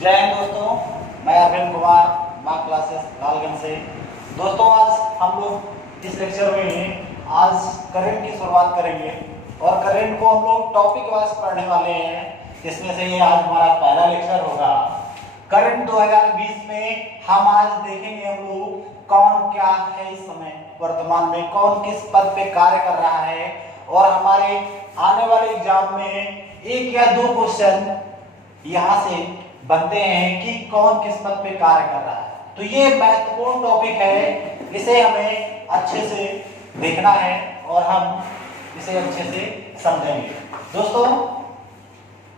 जय हिंद दोस्तों, मैं अरविंद कुमार माँ क्लासेस लालगंज से। दोस्तों आज हम लोग इस लेक्चर में आज करंट की शुरुआत करेंगे और करंट को हम लोग टॉपिक वाइज पढ़ने वाले हैं। इसमें से ये आज हमारा पहला लेक्चर होगा। करंट 2020 में हम आज देखेंगे हम लोग कौन क्या है इस समय वर्तमान में, कौन किस पद पे कार्य कर रहा है और हमारे आने वाले एग्जाम में एक या दो क्वेश्चन यहाँ से बनते हैं कि कौन किस पद पे कार्य कर रहा है। तो ये महत्वपूर्ण टॉपिक है, इसे हमें अच्छे से देखना है और हम इसे अच्छे से समझेंगे। दोस्तों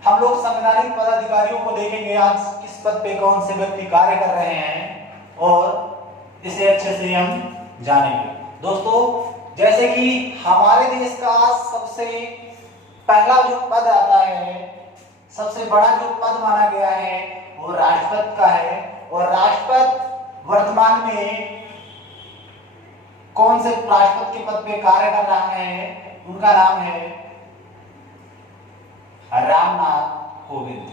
हम लोग संवैधानिक पदाधिकारियों को देखेंगे आज किस पद पे कौन से व्यक्ति कार्य कर रहे हैं और इसे अच्छे से हम जानेंगे। दोस्तों जैसे कि हमारे देश का सबसे पहला जो पद आता है, सबसे बड़ा जो पद माना गया है वो राष्ट्रपति का है। और राष्ट्रपति वर्तमान में कौन से राष्ट्रपति के पद पे कार्य कर रहा है, उनका नाम है रामनाथ कोविंद।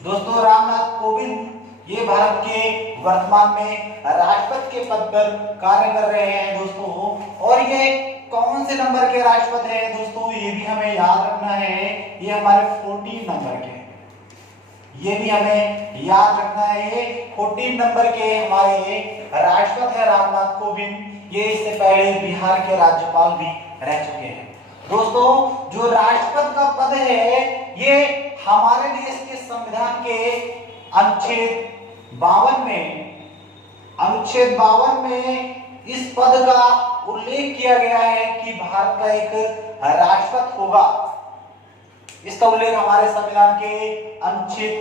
दोस्तों रामनाथ कोविंद ये भारत के वर्तमान में राष्ट्रपति के पद पर कार्य कर रहे हैं दोस्तों। और ये कौन से नंबर के राष्ट्रपति हैं दोस्तों, ये भी हमें याद रखना है। ये हमारे 14 नंबर के, ये भी हमें याद रखना है। ये 14 नंबर के हमारे राष्ट्रपति है रामनाथ कोविंद। ये इससे पहले बिहार के राज्यपाल भी रह चुके हैं। दोस्तों जो राष्ट्रपति का पद है ये हमारे देश के संविधान के अनुच्छेद 52 में इस पद का उल्लेख किया गया है कि भारत का एक राष्ट्रपति होगा। इसका उल्लेख हमारे संविधान के अनुच्छेद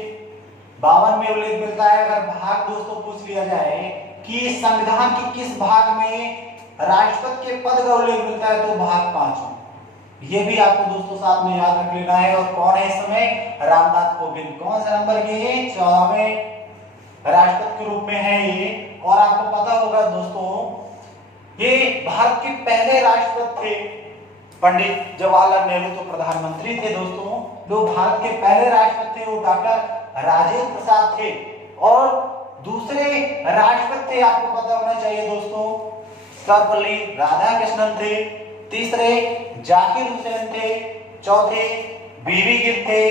52 में उल्लेख मिलता है। अगर भाग दोस्तों पूछ लिया जाए कि संविधान के किस भाग में राष्ट्रपति के पद का उल्लेख मिलता है तो भाग 5 में। ये भी आपको दोस्तों साथ में याद रख लेना है। और कौन है इस समय, रामनाथ कोविंद। कौन से नंबर के, 14वें राष्ट्रपति के रूप में है ये। और आपको पता होगा दोस्तों ये भारत के पहले राष्ट्रपति थे। पंडित जवाहरलाल नेहरू तो प्रधानमंत्री थे दोस्तों, जो भारत के पहले राष्ट्रपति थे वो डॉक्टर राजेंद्र प्रसाद थे। और दूसरे राष्ट्रपति थे, आपको पता होना चाहिए दोस्तों, सर्वपल्ली राधाकृष्णन थे। तीसरे जाकिर हुसैन थे। चौथे बीबी गिल थे।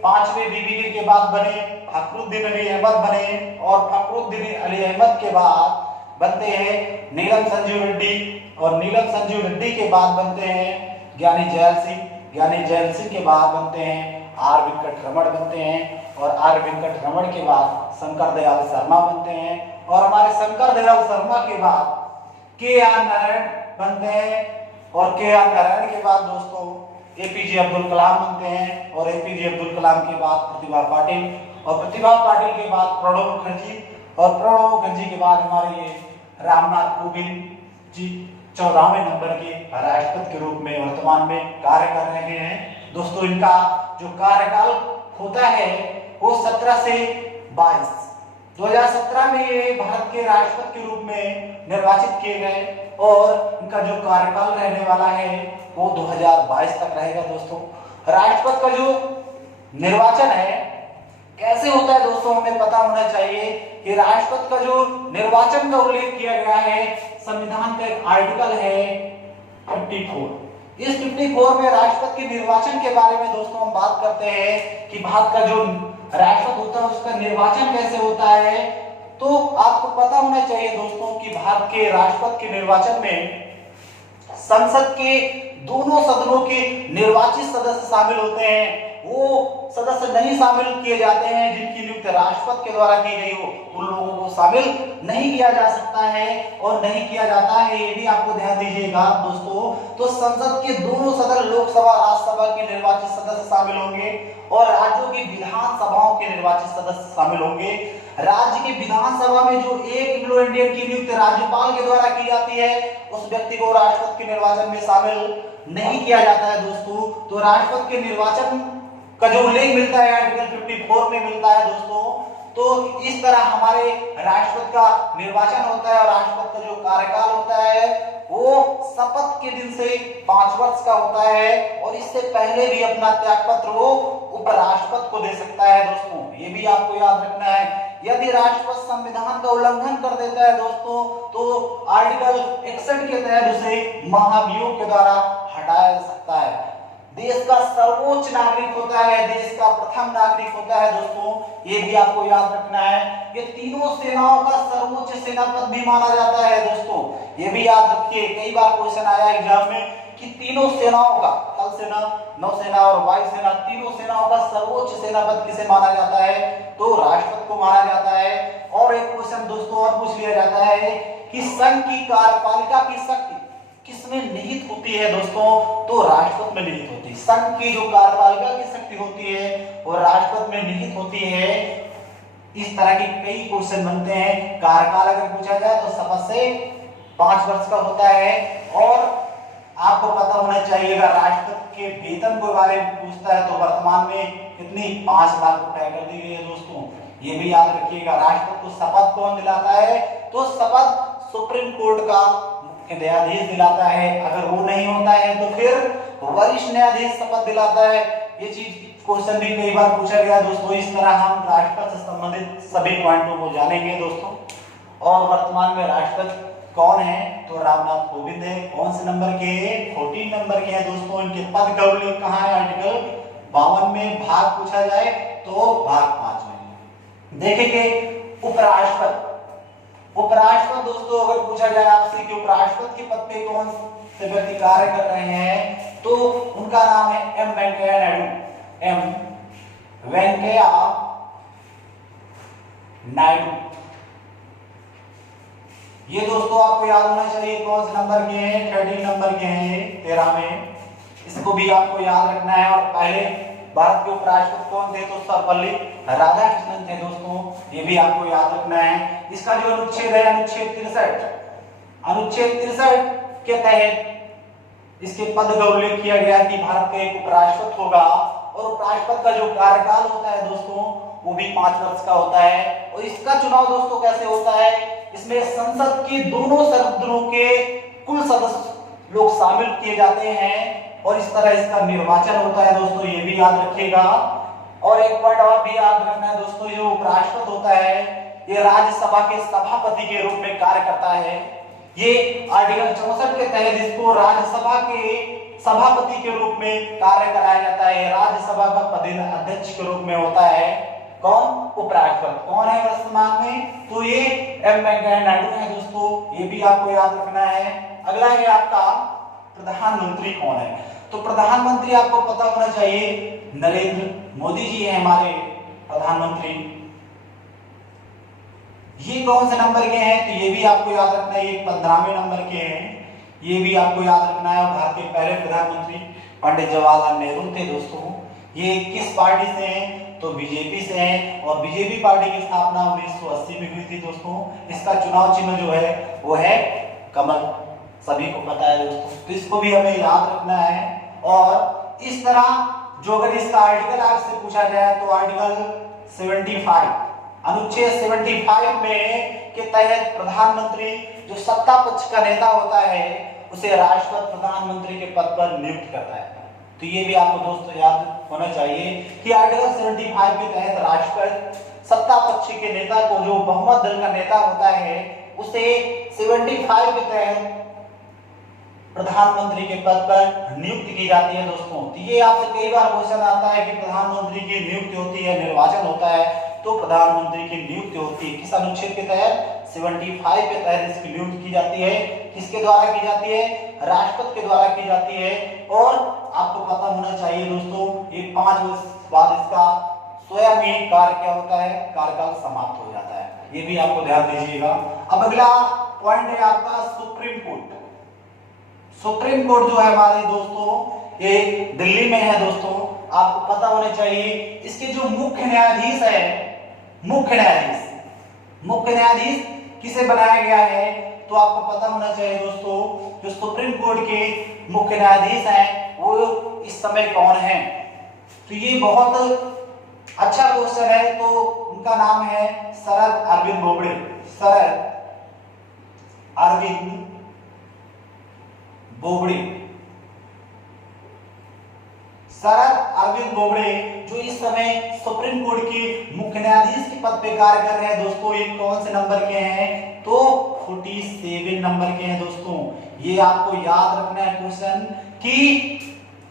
पांचवें बीबी गिल के बाद बने फखरुद्दीन अली अहमद बने। और फखरुद्दीन अली अहमद के बाद बनते हैं नीलम संजीव रेड्डी। और नीलम संजीव रेड्डी के बाद बनते हैं ज्ञानी जैल सिंह। ज्ञानी जैल सिंह के बाद बनते हैं आर वेंकट रमण बनते हैं। और आर वेंकट रमण के बाद शंकर दयाल शर्मा बनते हैं। और हमारे शंकर दयाल शर्मा के बाद के आर नारायण बनते हैं। और के आर नारायण के बाद दोस्तों एपीजे अब्दुल कलाम बनते हैं। और एपीजे अब्दुल कलाम के बाद प्रतिभा पाटिल। और प्रतिभा पाटिल के बाद प्रणब मुखर्जी। और प्रणब मुखर्जी के बाद हमारे ये रामनाथ कोविंद जी 14वें नंबर के राष्ट्रपति के रूप में वर्तमान में कार्य कर रहे हैं। दोस्तों इनका जो कार्यकाल होता है वो 17 से 22। 2017 में ये भारत के राष्ट्रपति के रूप में निर्वाचित किए गए। और इनका जो कार्यकाल रहने वाला है वो 2022 तक रहेगा। दोस्तों राष्ट्रपति का जो निर्वाचन है कैसे होता है दोस्तों, हमें पता होना चाहिए कि राष्ट्रपति का जो निर्वाचन का उल्लेख किया गया है संविधान का एक आर्टिकल है 54। इस 54 में राष्ट्रपति के निर्वाचन के बारे में दोस्तों हम बात करते हैं कि भारत का जो राष्ट्रपति होता है उसका निर्वाचन कैसे होता है। तो आपको पता होना चाहिए दोस्तों कि भारत के राष्ट्रपति के निर्वाचन में संसद के दोनों सदनों के निर्वाचित सदस्य शामिल होते हैं। वो सदस्य नहीं शामिल किए जाते हैं जिनकी नियुक्ति राष्ट्रपति के द्वारा की गई हो, उन लोगों को शामिल नहीं किया जा सकता है और नहीं किया जाता है। ये भी आपको ध्यान दीजिएगा दोस्तों। तो संसद के दोनों सदन लोकसभा राज्यसभा के निर्वाचित सदस्य शामिल होंगे और राज्यों की विधानसभाओं के निर्वाचित सदस्य शामिल होंगे। राज्य की विधानसभा में जो एक एंग्लो इंडियन की नियुक्ति राज्यपाल के द्वारा की जाती है उस व्यक्ति को राष्ट्रपति के निर्वाचन में शामिल नहीं किया जाता है दोस्तों। तो राष्ट्रपति के निर्वाचन का जो उल्लेख मिलता है आर्टिकल 54 में मिलता है दोस्तों। तो इस तरह हमारे राष्ट्रपति का निर्वाचन होता है और राष्ट्रपति का जो कार्यकाल होता है वो शपथ के दिन से 5 वर्ष का होता है। और इस इससे पहले भी अपना त्यागपत्र वो उपराष्ट्रपति को दे सकता है दोस्तों, ये भी आपको याद रखना है। यदि राष्ट्रपति संविधान का उल्लंघन कर देता है दोस्तों तो आर्टिकल 61 के तहत उसे महाभियोग के द्वारा हटाया जा सकता है। देश का सर्वोच्च नागरिक होता है, देश का प्रथम नागरिक होता है दोस्तों, ये भी आपको याद रखना है। ये तीनों सेनाओं का सर्वोच्च सेनापति भी माना जाता है दोस्तों, ये भी याद रखिए। कई बार क्वेश्चन आया एग्जाम में कि तीनों सेनाओं का, थल सेना, नौसेना और वायुसेना, तीनों सेनाओं का सर्वोच्च सेनापति किसे माना जाता है, तो राष्ट्रपति को माना जाता है। और एक क्वेश्चन दोस्तों और पूछ लिया जाता है कि संघ की कार्यपालिका की शक्ति किसमें निहित होती है दोस्तों, तो राष्ट्रपति में निहित होती है। संघ की जो कार्यपालिका की शक्ति होती है वो राष्ट्रपति में निहित होती है। इस तरह के कई क्वेश्चन बनते हैं। कार्यकाल अगर पूछा जाए तो शपथ से 5 वर्ष का होता है। और आपको पता होना चाहिएगा राष्ट्रपति के वेतन के बारे में पूछता है तो वर्तमान में कितनी 5 लाख रुपए कर दी गई है दोस्तों, ये भी याद रखिएगा। राष्ट्रपति को शपथ कौन दिलाता है, तो शपथ सुप्रीम कोर्ट का मुख्य न्यायाधीश दिलाता है। अगर वो नहीं होता है तो फिर वरिष्ठ न्यायाधीश शपथ दिलाता है। ये चीज क्वेश्चन भी कई बार पूछा गया दोस्तों। इस तरह हम राष्ट्रपति से संबंधित सभी पॉइंटों को जानेंगे दोस्तों। और वर्तमान में राष्ट्रपति कौन है, तो रामनाथ कोविंद है। कौन से नंबर के, 14 नंबर के हैं दोस्तों। इनके पद का उल्लेख कहाँ है, आर्टिकल 52 में। भाग पूछा जाए तो भाग 5 में। देखेंगे उपराष्ट्रपति। उपराष्ट्रपति दोस्तों अगर पूछा जाए आपसे कि उपराष्ट्रपति के पद पे कौन से व्यक्ति कार्य कर रहे हैं, तो उनका नाम है एम वेंकैया नायडू। एम वेंकैया नायडू, ये दोस्तों आपको याद होना चाहिए। कौन से नंबर के हैं, 13 नंबर के हैं, 13 में। इसको भी आपको याद रखना है। और पहले भारत के उपराष्ट्रपति कौन थे, तो सर्वपल्ली राधाकृष्णन थे दोस्तों, ये भी आपको याद रखना है। इसका जो अनुच्छेद है, अनुच्छेद 63, अनुच्छेद 63 के तहत इसके पद का उल्लेख किया गया कि भारत का एक उपराष्ट्रपति होगा। और उपराष्ट्रपति का जो कार्यकाल होता है दोस्तों वो भी 5 वर्ष का होता है। और इसका चुनाव दोस्तों कैसे होता है, इसमें संसद के दोनों सदनों के कुल सदस्य लोग शामिल किए जाते हैं और इस तरह इसका निर्वाचन होता है दोस्तों, ये भी याद रखिएगा। और एक पॉइंट और भी याद रखना है दोस्तों, जो उपराष्ट्रपति होता है ये राज्यसभा के सभापति के रूप में कार्य करता है। ये आर्टिकल 64 के तहत इसको राज्यसभा के सभापति के रूप में कार्य कराया जाता है। राज्यसभा का अध्यक्ष के रूप में होता है कौन, उपराष्ट्रपति। कौन है वर्तमान में, तो ये एम वेंकैया नायडू है दोस्तों, ये भी आपको याद रखना है। अगला है आपका प्रधानमंत्री कौन है, तो प्रधानमंत्री आपको पता होना चाहिए नरेंद्र मोदी जी है हमारे प्रधानमंत्री। ये कौन से नंबर के हैं, तो ये भी आपको याद रखना है, ये 15वें नंबर के हैं, ये भी आपको याद रखना है। भारत के पहले प्रधानमंत्री पंडित जवाहरलाल नेहरू थे दोस्तों। ये किस पार्टी से हैं, तो बीजेपी से हैं। और बीजेपी पार्टी की स्थापना 1980 में हुई थी दोस्तों। इसका चुनाव चिन्ह जो है वो है कमल, सभी को पता है दोस्तों, तो इसको भी हमें याद रखना है। और इस तरह जो अगर इसका आर्टिकल आपसे पूछा जाए तो आर्टिकल 75, अनुच्छेद 75 में के तहत प्रधानमंत्री जो सत्ता पक्ष का नेता होता है उसे राष्ट्रपति प्रधानमंत्री के पद पर नियुक्त करता है। तो ये भी आपको दोस्तों याद होना चाहिए कि आर्टिकल 75 के तहत राष्ट्रपति सत्ता पक्ष के नेता को, जो बहुमत दल का नेता होता है, उसे 75 के तहत प्रधानमंत्री के पद पर नियुक्ति की जाती है दोस्तों। तो ये आपसे कई बार क्वेश्चन आता है कि प्रधानमंत्री की नियुक्ति होती है, निर्वाचन होता है, तो प्रधानमंत्री की नियुक्ति होती है किस अनुच्छेद के तहत, 75 के तहत इसकी नियुक्ति की जाती है। किसके द्वारा की जाती है, राष्ट्रपति के द्वारा की जाती है। और आपको पता होना चाहिए दोस्तों ये 5 वर्ष बाद इसका स्वयं ही कार्य क्या होता है, कार्यकाल समाप्त हो जाता है, ये भी आपको ध्यान दीजिएगा। अब अगला पॉइंट है आपका सुप्रीम कोर्ट। सुप्रीम कोर्ट जो है हमारे दोस्तों ये दिल्ली में है दोस्तों, आपको पता होना चाहिए। इसके जो मुख्य न्यायाधीश है, मुख्य न्यायाधीश किसे बनाया गया है, तो आपको पता होना चाहिए दोस्तों जो सुप्रीम कोर्ट के मुख्य न्यायाधीश हैं वो इस समय कौन है। तो ये बहुत अच्छा क्वेश्चन है। तो उनका नाम है शरद अरविंद बोबड़े, शरद अरविंद बोबड़े। शरद अरविंद बोबड़े जो इस समय सुप्रीम कोर्ट के मुख्य न्यायाधीश के पद पे कार्य कर रहे हैं दोस्तों, ये कौन से नंबर के हैं? तो 47 नंबर के हैं दोस्तों। ये आपको याद रखना है क्वेश्चन कि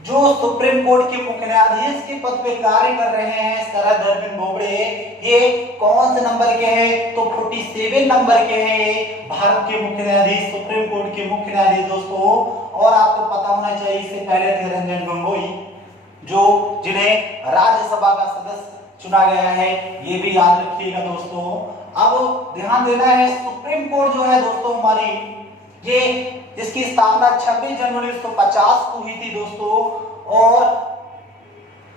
जो सुप्रीम कोर्ट के मुख्य न्यायाधीश के पद पे कार्य कर रहे हैं शरद अरविंद बोबड़े, ये कौन से नंबर के हैं? तो 47 नंबर के हैं भारत के मुख्य न्यायाधीश, सुप्रीम कोर्ट के मुख्य न्यायाधीश दोस्तों। और आपको पता होना चाहिए इससे पहले थे रंजन गोगोई, जो जिन्हें राज्यसभा का सदस्य चुना गया है, ये भी याद रखिएगा दोस्तों। अब ध्यान देना है, सुप्रीम कोर्ट जो है दोस्तों हमारी, ये इसकी स्थापना 26 जनवरी 1950 को हुई थी दोस्तों। और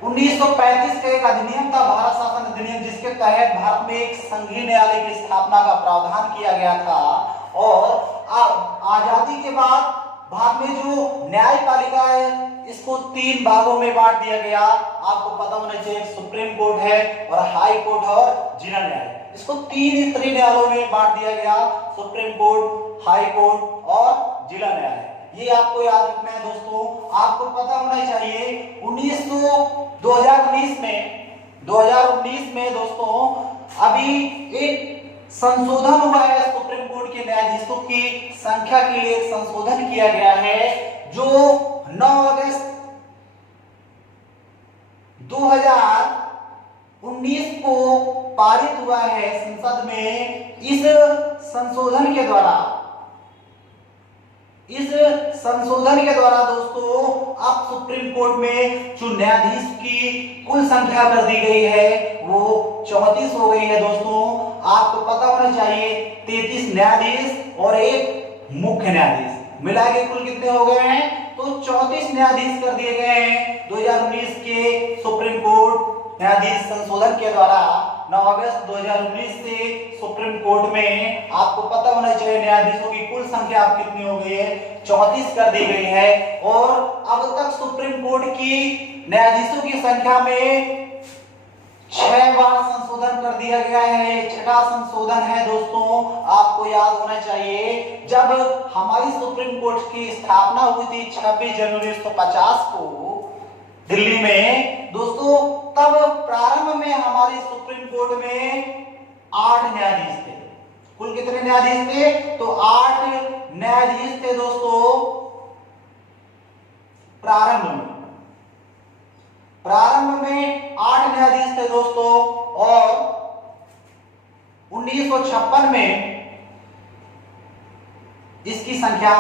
1935 का एक अधिनियम था, भारत शासन अधिनियम, जिसके तहत भारत में एक संघीय न्यायालय की स्थापना का प्रावधान किया गया था। और आजादी के बाद भारत में जो न्यायपालिका है इसको 3 भागों में बांट दिया गया। आपको पता होना चाहिए, सुप्रीम कोर्ट है और हाई कोर्ट और जिला न्यायालय, इसको 3 स्तरीय न्यायालयों में बांट दिया गया, सुप्रीम कोर्ट, हाई कोर्ट और जिला न्यायालय। ये आपको याद रखना है दोस्तों। आपको पता होना चाहिए 2019 में दोस्तों अभी एक संशोधन हुआ है, सुप्रीम कोर्ट के न्यायाधीशों की संख्या के लिए संशोधन किया गया है, जो 9 अगस्त 2019 को पारित हुआ है संसद में। इस संशोधन के द्वारा दोस्तों अब सुप्रीम कोर्ट में जो न्यायाधीश की कुल संख्या कर दी गई है वो 34 हो गई है दोस्तों। आपको पता होना चाहिए 33 न्यायाधीश और एक मुख्य न्यायाधीश, मिला के कुल कितने हो गए हैं? तो 34 न्यायाधीश कर दिए गए हैं 2019 के सुप्रीम कोर्ट न्यायाधीश संशोधन के द्वारा। 9 अगस्त 2019 से सुप्रीम कोर्ट में आपको पता होना चाहिए न्यायाधीशों की कुल संख्या अब कितनी हो गई है? 34 कर दी गई है। और अब तक सुप्रीम कोर्ट की न्यायाधीशों की संख्या में 6 बार संशोधन कर दिया गया है, 6ठा संशोधन है दोस्तों। आपको याद होना चाहिए जब हमारी सुप्रीम कोर्ट की स्थापना हुई थी 26 जनवरी 1950 को दिल्ली में दोस्तों, तब प्रारंभ में हमारी सुप्रीम कोर्ट में 8 न्यायाधीश थे। कुल कितने न्यायाधीश थे? तो 8 न्यायाधीश थे दोस्तों प्रारंभ में 8 न्यायाधीश थे दोस्तों। और 1956 में इसकी संख्या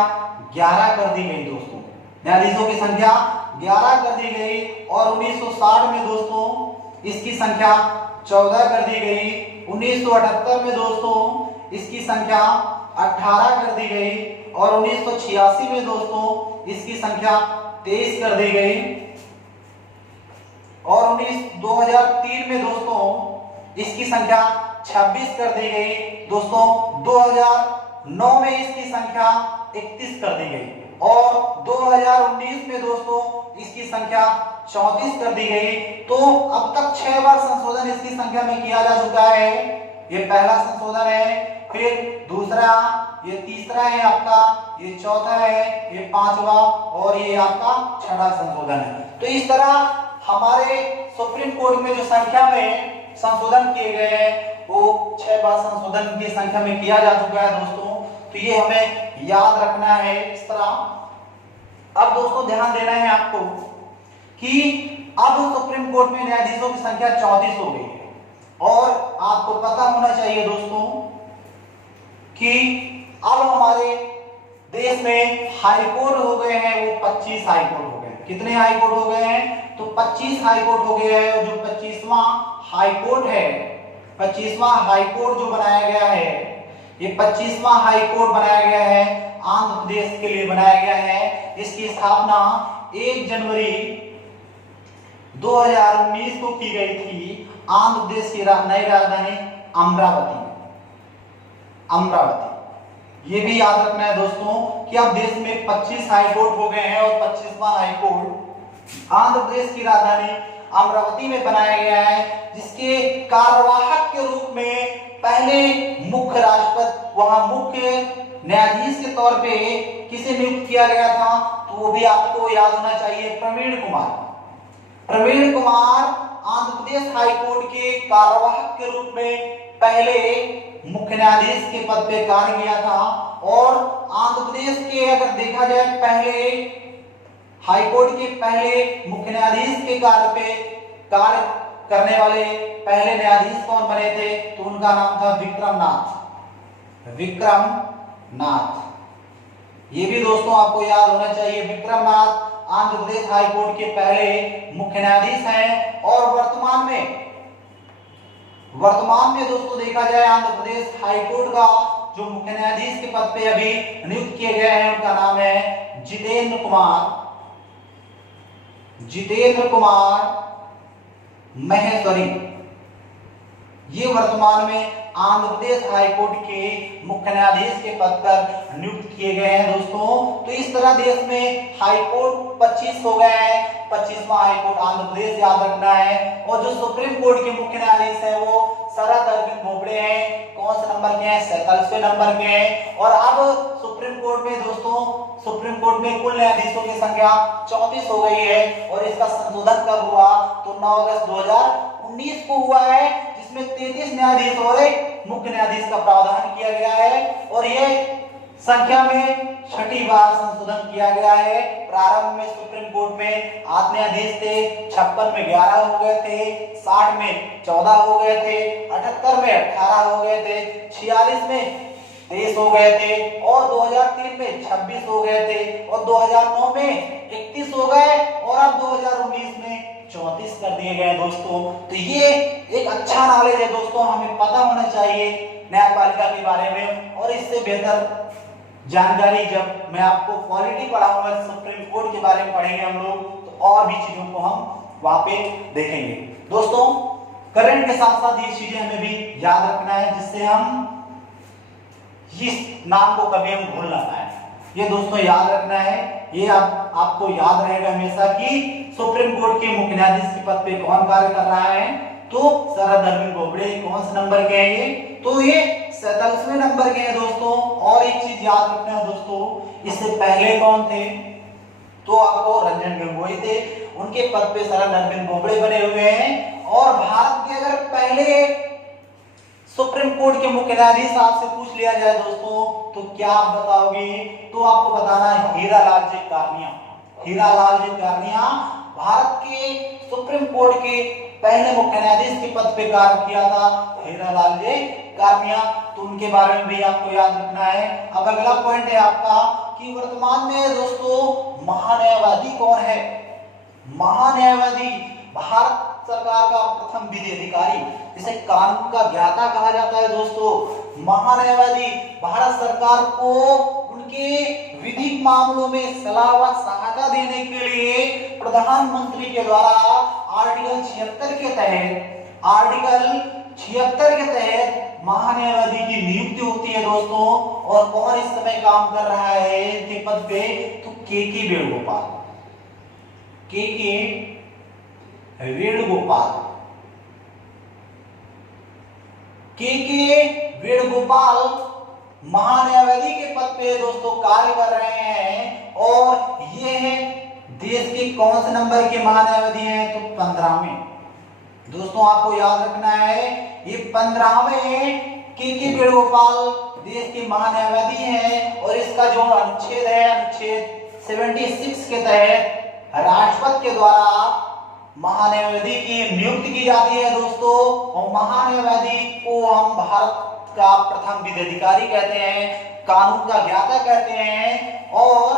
11 कर दी गई दोस्तों, न्यायाधीशों की संख्या 11 कर दी गई। और 1960 में दोस्तों इसकी संख्या 14 कर दी गई। 1978 में दोस्तों इसकी संख्या 18 कर दी गई। और 1986 में दोस्तों इसकी संख्या 23 कर दी गई। और 2003 में दोस्तों इसकी संख्या 26 कर दी गई दोस्तों। 2009 में इसकी संख्या 31 कर दी गई। और 2019 में दोस्तों इसकी संख्या 34 कर दी गई। तो अब तक 6 बार संशोधन इसकी संख्या में किया जा चुका है। ये पहला संशोधन है, फिर दूसरा, ये तीसरा है आपका, ये चौथा है, ये 5वां और ये आपका 6ठा संशोधन है। तो इस तरह हमारे सुप्रीम कोर्ट में जो संख्या में संशोधन किए गए हैं वो 6 बार संशोधन की संख्या में किया जा चुका है दोस्तों। तो ये हमें याद रखना है इस तरह। अब दोस्तों ध्यान देना है आपको कि अब सुप्रीम कोर्ट में न्यायाधीशों की संख्या 34 हो गई है। और आपको पता होना चाहिए दोस्तों कि अब हमारे देश में हाई कोर्ट हो गए हैं, वो 25 हाई कोर्ट हो गए। कितने हाई कोर्ट हो गए हैं? तो 25 हाई कोर्ट हो गया है। जो 25वां हाई कोर्ट है, 25वां हाई कोर्ट जो बनाया गया है, ये 25वां हाई कोर्ट बनाया गया है, आंध्र प्रदेश के लिए बनाया गया है। इसकी स्थापना 1 जनवरी 2019 को की गई थी आंध्र प्रदेश की नई राजधानी अमरावती। ये भी याद रखना है दोस्तों कि अब देश में 25 हाई कोर्ट हो गए हैं और 25वां हाई कोर्ट आंध्र प्रदेश की राजधानी अमरावती में बनाया गया है, जिसके कार्यवाहक के रूप में पहले मुख्य राष्ट्रपति, वहां मुख्य न्यायाधीश के तौर पे किसे नियुक्त किया गया था? तो वो भी आपको याद होना चाहिए, प्रवीण कुमार। प्रवीण कुमार आंध्र प्रदेश हाई कोर्ट के कार्यवाहक के रूप में पहले मुख्य न्यायाधीश के पद पे कार्य किया था। और आंध्र प्रदेश के अगर देखा जाए पहले हाई कोर्ट के पहले मुख्य न्यायाधीश के कार्य करने वाले पहले न्यायाधीश कौन बने थे, तो उनका नाम था विक्रमनाथ। ये भी दोस्तों आपको याद होना चाहिए, विक्रमनाथ आंध्र प्रदेश हाई कोर्ट के पहले मुख्य न्यायाधीश हैं। और वर्तमान में दोस्तों देखा जाए आंध्र प्रदेश हाई कोर्ट का जो मुख्य न्यायाधीश के पद पे अभी नियुक्त किए गए हैं उनका नाम है जितेंद्र कुमार महेश्वरी। ये वर्तमान में आंध्र प्रदेश हाई कोर्ट के मुख्य न्यायाधीश के पद पर नियुक्त किए गए हैं दोस्तों। तो इस तरह देश में हाई कोर्ट 25 हो गए हैं। 25वां हाई कोर्ट आंध्र प्रदेश याद रखना है। और जो सुप्रीम कोर्ट के मुख्य न्यायाधीश है वो शरद अरविंद बोबड़े हैं। कौन से नंबर के हैं, 47वें नंबर के हैं। और अब सुप्रीम कोर्ट में दोस्तों सुप्रीम कोर्ट में कुल न्यायाधीशों की संख्या 34 हो गई है। और इसका संशोधन कब हुआ, तो 9 अगस्त 2019 को हुआ है, जिसमें 33 न्यायाधीश और एक मुख्य न्यायाधीश का प्रावधान किया गया है। और ये संख्या में 6ठी बार संशोधन किया गया है। प्रारंभ में सुप्रीम कोर्ट में 8 न्यायाधीश थे, 56 में 11 हो गए थे, 60 में 14 हो गए थे, 78 में 18 हो गए थे, 46 में 23 हो गए थे, और 2003 में 26 हो गए थे, और 2009 में 31 हो गए, और अब 2019 में 34 कर दिए गए दोस्तों। तो ये एक अच्छा नॉलेज है दोस्तों, हमें पता होना चाहिए न्यायपालिका के बारे में। और इससे बेहतर जानकारी जब मैं आपको पॉलिटी पढ़ाऊंगा, सुप्रीम कोर्ट के बारे में पढ़ेंगे हम लोग, तो और भी चीजों को हम वहां पे देखेंगे दोस्तों। करंट के साथ साथ ये चीजें हमें भी याद रखना है, जिससे हम इस नाम को कभी हम भूल ना पाए। ये दोस्तों याद रखना है, ये आपको याद रहेगा हमेशा कि सुप्रीम कोर्ट के मुख्य न्यायाधीश के पद पे कौन कार्य कर रहा है, तो शरद अरविंद बोबड़े। कौन से नंबर के हैं ये, तो ये 47वें नंबर के हैं दोस्तों। और एक चीज याद रखना है दोस्तों, इससे पहले कौन थे, तो आपको रंजन गोगोई थे, उनके पद पे शरद अरविंद बोबड़े बने हुए हैं। और भारत के अगर पहले सुप्रीम कोर्ट के मुख्य न्यायाधीश आपसे पूछ लिया जाए दोस्तों, तो क्या आप बताओगे, तो आपको बताना है हीरालाल जी कार्निया भारत के सुप्रीम कोर्ट के पहले मुख्य न्यायाधीश के पद पे कार्य किया था, हीरालाल जी कार्निया। तो उनके बारे में भी आपको याद रखना है। अब अगला पॉइंट है आपका कि वर्तमान में दोस्तों महान्यायवादी कौन है। महान्यायवादी भारत सरकार का प्रथम विधि अधिकारी, जिसे कानून का ज्ञाता कहा जाता है दोस्तों। महान्यायवादी भारत सरकार को उनके विधिक मामलों में सलाह व सहायता देने के लिए प्रधानमंत्री के द्वारा आर्टिकल 76 के तहत महान्यायवादी की नियुक्ति होती है दोस्तों। और कौन इस समय काम कर रहा है इनके पद पे, तो के वेणुगोपाल महान्यायवादी के पद पे दोस्तों कार्य कर रहे हैं। और ये देश के कौन से नंबर के महान्यायवादी हैं, तो 15वें। दोस्तों आपको याद रखना है, ये 15वें के वेणुगोपाल देश के महान्यायवादी हैं। और इसका जो अनुच्छेद है, अनुच्छेद 76 के तहत राष्ट्रपति के द्वारा महान्यायवादी की नियुक्ति की जाती है दोस्तों। और महान्यायवादी को हम भारत का प्रथम विधि अधिकारी कहते हैं, कानून का ज्ञाता कहते हैं। और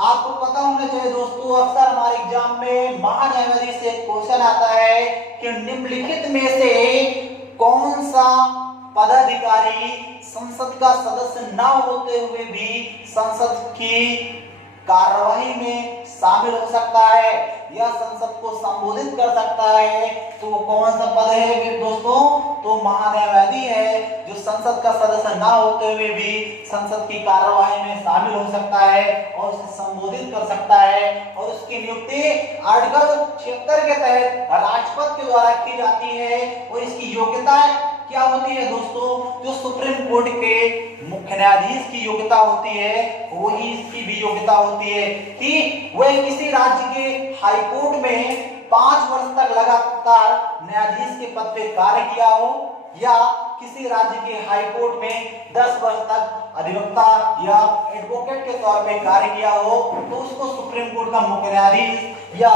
आपको पता होना चाहिए दोस्तों, अक्सर हमारे एग्जाम में महान्यायवादी से क्वेश्चन आता है कि निम्नलिखित में से कौन सा पदाधिकारी संसद का सदस्य न होते हुए भी संसद की कार्यवाही में शामिल हो सकता है या संसद को संबोधित कर सकता है। तो कौन सा पद है दोस्तों, तो महान्यायवादी है, जो संसद का सदस्य ना होते हुए भी संसद की कार्यवाही में शामिल हो सकता है और उसे संबोधित कर सकता है। और उसकी नियुक्ति आर्टिकल 76 के तहत राष्ट्रपति के द्वारा की जाती है। और इसकी योग्यता क्या होती है दोस्तों, जो सुप्रीम कोर्ट के मुख्य न्यायाधीश की योग्यता होती है वही इसकी भी योग्यता होती है कि वह किसी राज्य के हाई कोर्ट में 5 वर्ष तक लगातार न्यायाधीश के पद पे कार्य किया हो या किसी राज्य के हाई कोर्ट में 10 वर्ष तक अधिवक्ता या एडवोकेट के तौर पे कार्य किया हो तो उसको सुप्रीम कोर्ट का मुख्य न्यायाधीश या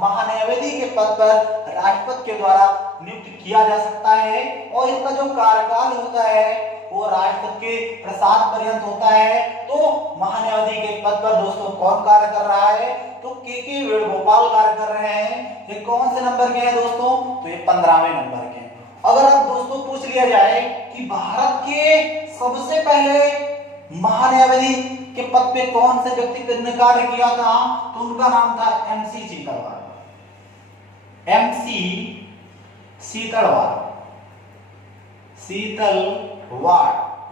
महान्यायाधीश के पद पर राष्ट्रपति के द्वारा नियुक्त किया जा सकता है। और इसका जो कार्यकाल होता है वो राष्ट्रपति के प्रसाद पर्यंत होता है। तो महान्यायाधीश के पद पर दोस्तों कौन कार्य कर रहा है, तो के वेणुगोपाल कार्य कर रहे हैं। ये कौन से नंबर के हैं दोस्तों, तो ये 15वें नंबर के हैं। अगर अब दोस्तों पूछ लिया जाए कि भारत के सबसे पहले महान्यायाधीश के पद पे कौन से व्यक्ति ने कार्य किया था, तो उनका नाम था एमसी सीतलवार। एमसी सीतलवार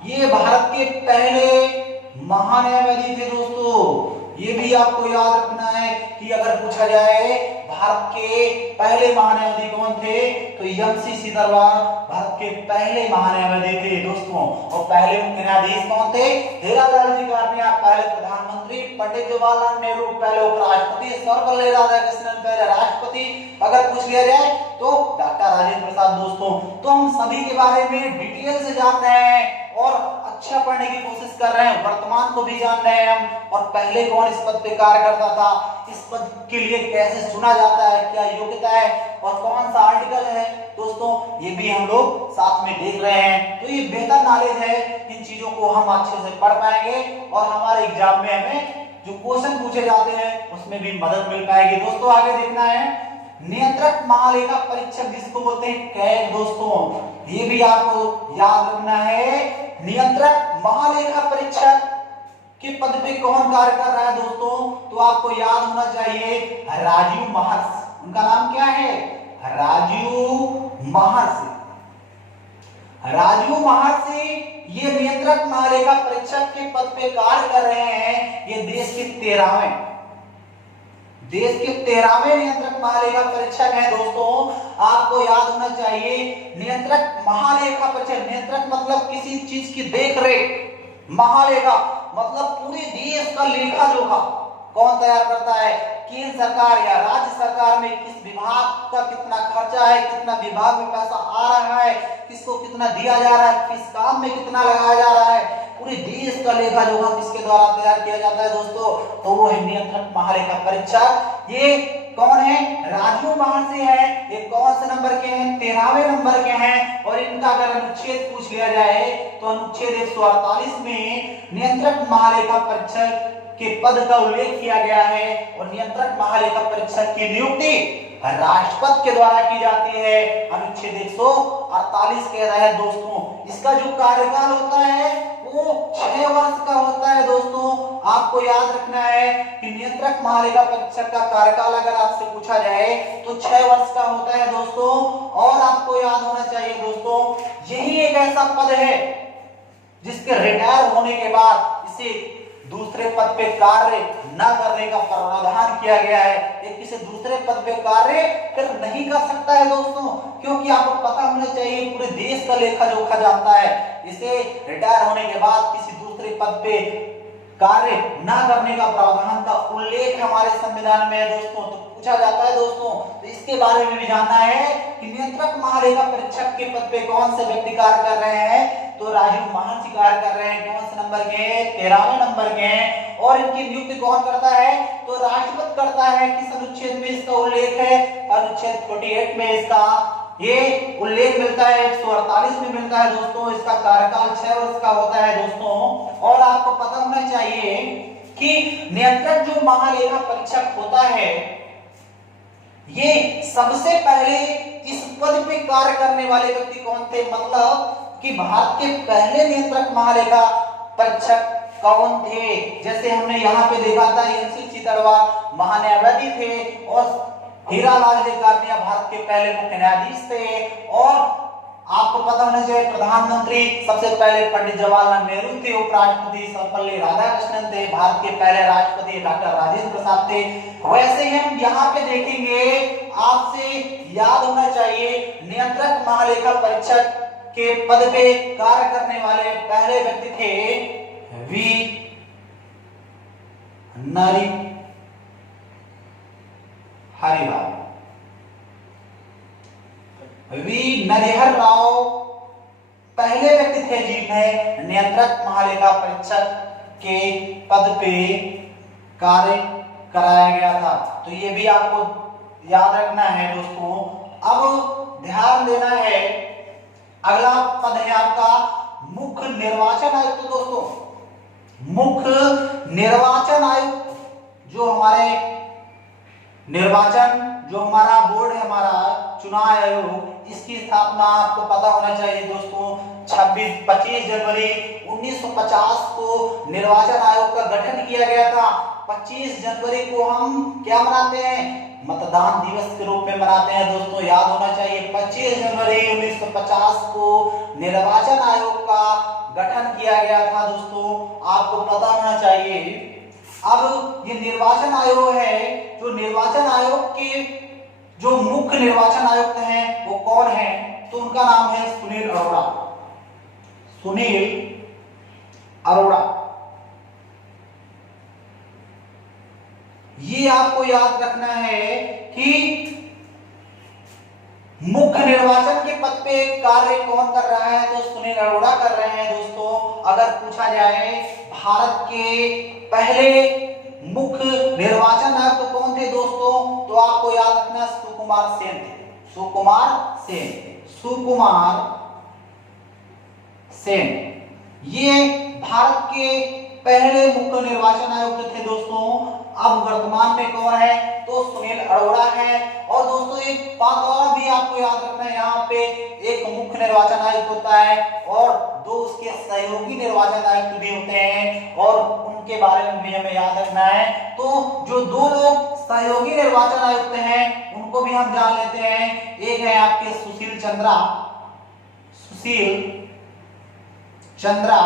ये भारत के पहले महान्यायाधीश थे दोस्तों। ये भी आपको याद रखना है कि अगर पूछा जाए भारत के पहले महान्यायाधीश कौन थे, तो एमसी सीतलवार भारत के पहले महान्यायाधीश थे दोस्तों। और पहले मुख्य न्यायाधीश कौन थे, हीरालाल जी गार्नियर पहले प्रधानमंत्री, पंडित जवाहरलाल नेहरू पहले उपराष्ट्रपति, सर्वपल्ली राधाकृष्णन पहले राष्ट्रपति। अगर पूछ लिया जाए तो डॉक्टर राजेंद्र प्रसाद दोस्तों। तो हम सभी के बारे में डिटेल से जान रहे हैं और अच्छा पढ़ने की कोशिश कर रहे हैं, वर्तमान को भी जान रहे हैं हम, और पहले कौन इस पद पे कार्य करता था, इस पद के लिए कैसे चुना जाता है, क्या योग्यता है और कौन सा आर्टिकल है दोस्तों, ये भी हम लोग साथ में देख रहे हैं। तो ये बेहतर नॉलेज है, इन चीजों को हम अच्छे से पढ़ पाएंगे और हमारे एग्जाम में हमें जो क्वेश्चन पूछे जाते हैं उसमें भी मदद मिल पाएगी। दोस्तों आगे देखना है नियंत्रक महालेखा परीक्षक जिसको बोलते हैं कैग दोस्तों, ये भी आपको याद रखना है। नियंत्रक महालेखा परीक्षक के पद पे कौन कार्य कर रहा है दोस्तों, तो आपको याद होना चाहिए राजीव महर्षि। उनका नाम क्या है, राजीव महर्षि। राजीव महर्षि ये नियंत्रक महालेखा परीक्षक के पद पे कार्य कर रहे हैं। ये देश के 13वें नियंत्रक महालेखा परीक्षक हैं दोस्तों। आपको याद होना चाहिए नियंत्रक महालेखा परीक्षक, नियंत्रक मतलब किसी चीज की देख रेख, महालेखा मतलब पूरे देश का लेखा जोखा कौन तैयार करता है, केंद्र सरकार या राज्य सरकार में किस विभाग का कितना खर्चा है, कितना विभाग में पैसा आ रहा है, किसको कितना दिया जा रहा है, किस काम में कितना लगाया जा रहा है, पूरे देश का लेखा जोखा किसके द्वारा तैयार किया जाता है दोस्तों, तो वो है नियंत्रक महालेखा परीक्षक। ये कौन है, राजीव महर्षि है। ये कौन से नंबर के हैं, 13वें नंबर के हैं। और इनका अगर अनुच्छेद पूछ लिया जाए तो अनुच्छेद 148 में नियंत्रक महालेखा परीक्षक के पद का उल्लेख किया गया है और नियंत्रक महालेखा परीक्षक की नियुक्ति राष्ट्रपति के द्वारा की जाती है। अनुच्छेद 148 कह रहा है दोस्तों, इसका जो कार्यकाल होता है वो 6 वर्ष का होता है दोस्तों। आपको याद रखना है कि नियंत्रक महालेखा परीक्षक का कार्यकाल अगर आपसे पूछा जाए तो 6 वर्ष का होता है दोस्तों। और आपको याद होना चाहिए दोस्तों, यही एक ऐसा पद है जिसके रिटायर होने के बाद इसे दूसरे पद पे कार्य न करने का प्रावधान किया गया है। एक किसी दूसरे पद पे कार्य फिर नहीं कर सकता है दोस्तों, क्योंकि आपको पता होना चाहिए पूरे देश का लेखा जोखा जानता है। इसे रिटायर होने के बाद किसी दूसरे पद पे कार्य न करने का प्रावधान का उल्लेख हमारे संविधान में है दोस्तों। तो पूछा जाता है दोस्तों, तो इसके बारे में भी जानना है कि नियंत्रक महालेखा परीक्षक के पद पे कौन से व्यक्ति कार्य कर रहे हैं, तो राजीव महर्षि कार्य कर रहे हैं। कौन से नंबर के, 13वें नंबर के हैं। और इनकी नियुक्ति कौन करता है, तो राष्ट्रपति करता है। किस अनुच्छेद में इसका उल्लेख है, अनुच्छेद 48 में इसका ये उल्लेख मिलता है, 148 में मिलता है दोस्तों। इसका कार्यकाल 6 वर्ष का होता है दोस्तों। और आपको पता होना चाहिए कि नियंत्रक जो महालेखा परीक्षक होता है ये सबसे पहले इस पद पे कार्य करने वाले व्यक्ति कौन थे, मतलब कि भारत के पहले नियंत्रक महालेखा परीक्षक कौन थे। जैसे हमने यहाँ पे देखा था एमसी सीतलवार महान्यायाधीश थे और हीरालाल जी गार्नियर भारत के पहले मुख्य न्यायाधीश थे। और आपको पता होना चाहिए प्रधानमंत्री सबसे पहले पंडित जवाहरलाल नेहरू थे, उपराष्ट्रपति सर्वपल्ली राधाकृष्णन थे, भारत के पहले राष्ट्रपति डॉक्टर राजेंद्र प्रसाद थे। वैसे ही हम यहाँ पे देखेंगे, आपसे याद होना चाहिए नियंत्रक महालेखा परीक्षक के पद पे कार्य करने वाले पहले व्यक्ति थे वी नरहरि राव। वी नरहरि राव पहले व्यक्ति थे जिन्हें नियंत्रक महालेखा परीक्षक के पद पे कार्य कराया गया था। तो ये भी आपको याद रखना है दोस्तों। अब ध्यान देना है, अगला पद है आपका मुख्य निर्वाचन आयुक्त। दोस्तों मुख्य निर्वाचन आयुक्त जो हमारे निर्वाचन जो हमारा बोर्ड है, हमारा चुनाव आयोग, इसकी स्थापना आपको पता होना चाहिए दोस्तों। 25 जनवरी 1950 को निर्वाचन आयोग का गठन किया गया था। 25 जनवरी को हम क्या मनाते हैं? मतदान दिवस के रूप में मनाते हैं दोस्तों, याद होना चाहिए। 25 जनवरी 1950 को निर्वाचन आयोग का गठन किया गया था दोस्तों, आपको पता होना चाहिए। अब ये निर्वाचन आयोग है, जो निर्वाचन आयोग के जो मुख्य निर्वाचन आयुक्त हैं वो कौन है? तो उनका नाम है सुनील अरोड़ा। सुनील अरोड़ा, ये आपको याद रखना है कि मुख्य निर्वाचन के पद पे कार्य कौन कर रहा है? तो सुनील अरोड़ा कर रहे हैं दोस्तों। अगर पूछा जाए भारत के पहले मुख्य निर्वाचन आयुक्त तो कौन थे दोस्तों? तो आपको याद रखना सुकुमार सेन थे। सुकुमार सेन, सुकुमार सेन ये भारत के पहले मुख्य निर्वाचन आयुक्त थे दोस्तों। अब वर्तमान में कौन है? तो सुनील अरोड़ा है। और दोस्तों एक बात और भी आपको याद रखना है, यहाँ पे एक मुख्य निर्वाचन आयुक्त होता है और दो उसके सहयोगी निर्वाचन आयुक्त भी होते हैं, और उनके बारे में भी हमें याद रखना है। तो जो दो लोग सहयोगी निर्वाचन आयुक्त हैं उनको भी हम जान लेते हैं। एक है आपके सुशील चंद्रा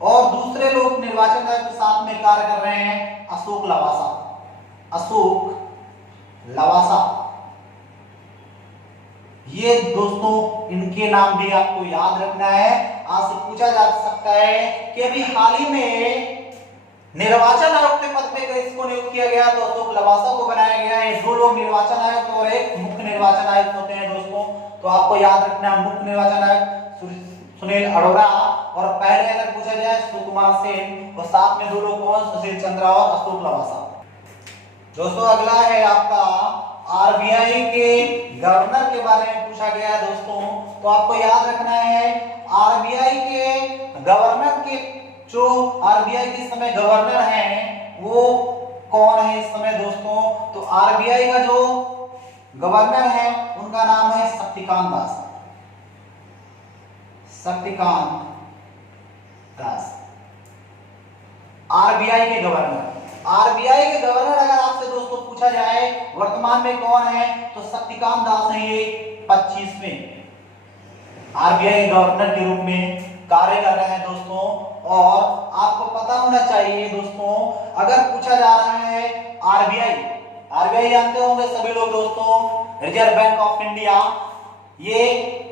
और दूसरे लोग निर्वाचन आयोग के साथ में कार्य कर रहे हैं अशोक लवासा। ये दोस्तों इनके नाम भी आपको याद रखना है। आपसे पूछा जा सकता है कि अभी हाल ही में निर्वाचन आयुक्त के पद पे किसको नियुक्त किया गया? तो अशोक लवासा को बनाया गया है। दो लोग निर्वाचन आयुक्त और एक मुख्य निर्वाचन आयुक्त होते हैं दोस्तों। तो आपको याद रखना है मुख्य निर्वाचन आयुक्त सुनील अरोड़ा और पहले अगर पूछा जाए सुकुमार सेन, और साथ में दो लोग कौन? सुशील चंद्रा और अशोक लवासा। दोस्तों अगला है आपका आरबीआई के गवर्नर के बारे में पूछा गया है दोस्तों। तो आपको याद रखना है आरबीआई के गवर्नर के जो आरबीआई के समय गवर्नर हैं वो कौन है इस समय दोस्तों? तो आरबीआई का जो गवर्नर है उनका नाम है शक्तिकांत दास। आरबीआई के गवर्नर अगर आपसे दोस्तों पूछा जाए वर्तमान में कौन है? तो शक्तिकांत दास है। ये 25वें आरबीआई गवर्नर के रूप में कार्य कर रहे हैं दोस्तों। और आपको पता होना चाहिए दोस्तों, अगर पूछा जा रहा है आरबीआई जानते होंगे सभी लोग दोस्तों, रिजर्व बैंक ऑफ इंडिया, ये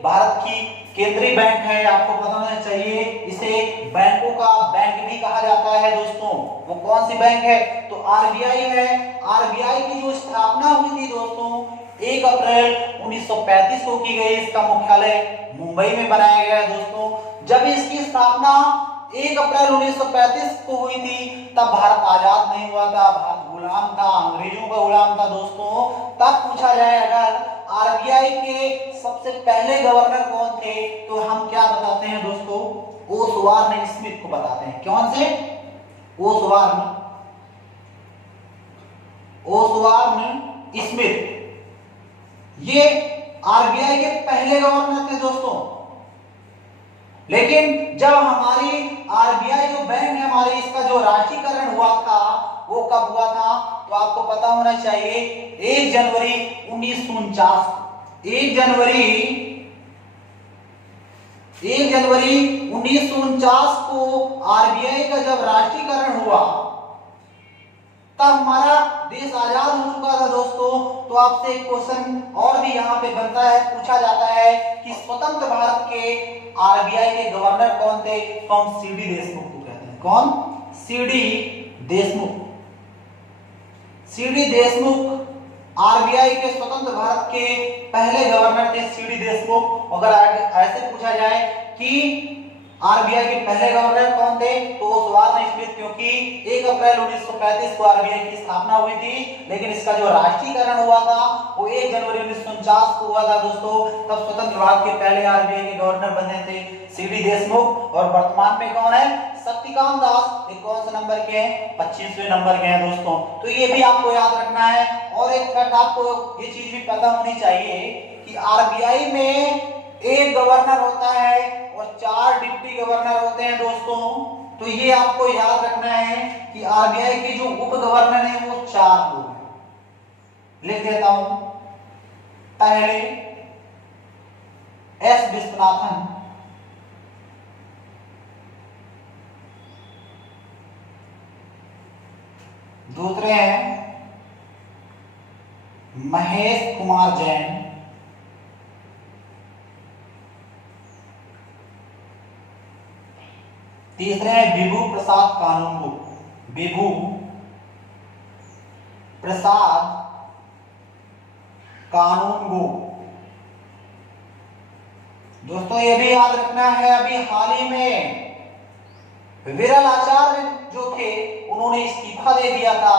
भारत की केंद्रीय बैंक है। आपको पता होना चाहिए इसे बैंकों का बैंक भी कहा जाता है दोस्तों। वो कौन सी बैंक है? तो आरबीआई है। आरबीआई की जो स्थापना हुई थी दोस्तों 1 अप्रैल 1935 को की गई। इसका मुख्यालय मुंबई में बनाया गया है दोस्तों। जब इसकी स्थापना 1 अप्रैल 1935 को हुई थी तब भारत आजाद नहीं हुआ था, भारत गुलाम था, अंग्रेजों का गुलाम था दोस्तों। तब पूछा जाए अगर आरबीआई के सबसे पहले गवर्नर कौन थे तो हम क्या बताते हैं दोस्तों? ओसवार्न स्मिथ को बताते हैं। कौन से? ओसवार्न स्मिथ। ये आरबीआई के पहले गवर्नर थे दोस्तों। लेकिन जब हमारी आरबीआई जो बैंक है हमारी, इसका जो राष्ट्रीयकरण हुआ था वो कब हुआ था? तो आपको पता होना चाहिए 1 जनवरी 1949 को आरबीआई का जब राष्ट्रीयकरण हुआ तब हमारा देश आजाद हो चुका था दोस्तों। तो आपसे एक क्वेश्चन और भी यहाँ पे बनता है, पूछा जाता है कि स्वतंत्र भारत के आरबीआई के गवर्नर कौन थे? तो हम सीडी देशमुख को कहते हैं। कौन? CD Deshmukh. CD Deshmukh RBI के स्वतंत्र भारत के पहले गवर्नर थे, सीडी देशमुख। अगर ऐसे पूछा जाए कि आरबीआई के पहले गवर्नर कौन थे, तो वो सवाल नहीं स्मित, क्योंकि 1 अप्रैल 1935 को आरबीआई की स्थापना हुई थी, लेकिन इसका जो राष्ट्रीयकरण हुआ था वो 1 जनवरी 1949 को हुआ था दोस्तों। तब स्वतंत्र भारत के पहले आरबीआई के गवर्नर बने थे सीडी देशमुख। और वर्तमान में कौन है? शक्तिकांत दास। ये कौन से नंबर के हैं? 25वें नंबर के हैं दोस्तों। तो ये भी आपको याद रखना है। और एक फैक्ट आपको ये चीज भी पता होनी चाहिए कि आरबीआई में एक गवर्नर होता है और 4 डिप्टी गवर्नर होते हैं दोस्तों। तो ये आपको याद रखना है कि आरबीआई के जो उप गवर्नर हैं वो 4 लोग हैं। लिख देता हूं। पहले एस विश्वनाथन, दूसरे हैं महेश कुमार जैन, तीसरे हैं विभू प्रसाद कानूनगो। विभू प्रसाद कानूनगो। दोस्तों ये भी याद रखना है, अभी हाल ही में विरल आचार्य जो थे उन्होंने इस्तीफा दे दिया था।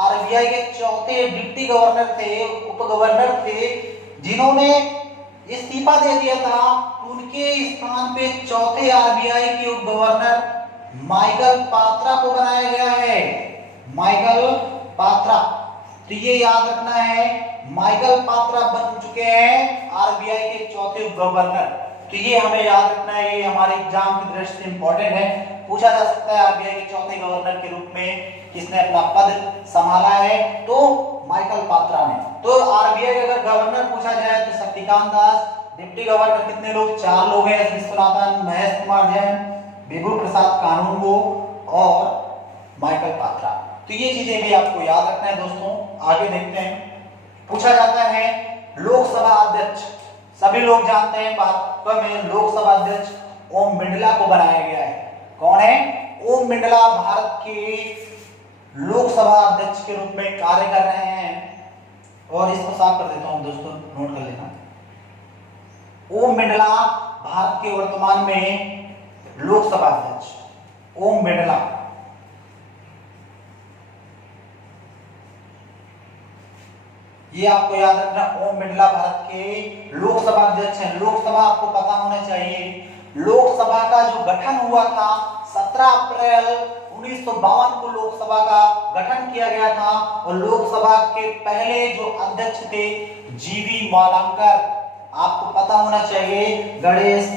आरबीआई के चौथे डिप्टी गवर्नर थे, उप गवर्नर थे, जिन्होंने इस्तीफा दे दिया था। उनके स्थान पे चौथे आरबीआई के उप गवर्नर माइकल पात्रा को बनाया गया है। माइकल पात्रा, तो ये याद रखना है, माइकल पात्रा बन चुके हैं आरबीआई के चौथे उप गवर्नर। तो ये हमें याद रखना है, ये हमारे एग्जाम की दृष्टि से इंपॉर्टेंट है। पूछा जा सकता है आरबीआई के चौथे गवर्नर के रूप में किसने अपना पद संभाला है, तो माइकल पात्रा ने। तो आरबीआई का अगर गवर्नर पूछा जाए तो शक्तिकांत दास। डिप्टी गवर्नर कितने लोग? 4 लोग हैं, एस विश्वनाथन, महेश कुमार जैन, विभू प्रसाद कानूनगो और माइकल पात्रा। तो ये चीजें भी आपको याद रखना है दोस्तों। आगे देखते हैं, पूछा जाता है लोकसभा अध्यक्ष। सभी लोग जानते हैं भाजपा में लोकसभा अध्यक्ष ओम बिड़ला को बनाया गया है। कौन है? ओम बिड़ला भारत के लोकसभा अध्यक्ष के रूप में कार्य कर रहे हैं। और इसको साफ कर देता हूं दोस्तों, नोट कर लेना। ओम बिड़ला भारत के वर्तमान में लोकसभा अध्यक्ष ओम बिड़ला। ये आपको याद रखना, ओम बिड़ला भारत के लोकसभा अध्यक्ष हैं। लोकसभा आपको पता होना चाहिए, लोकसभा का जो गठन हुआ था 17 अप्रैल 1952 को लोकसभा का गठन किया गया था। और लोकसभा के पहले जो अध्यक्ष थे जीवी मालंकर, आपको पता होना चाहिए, गणेश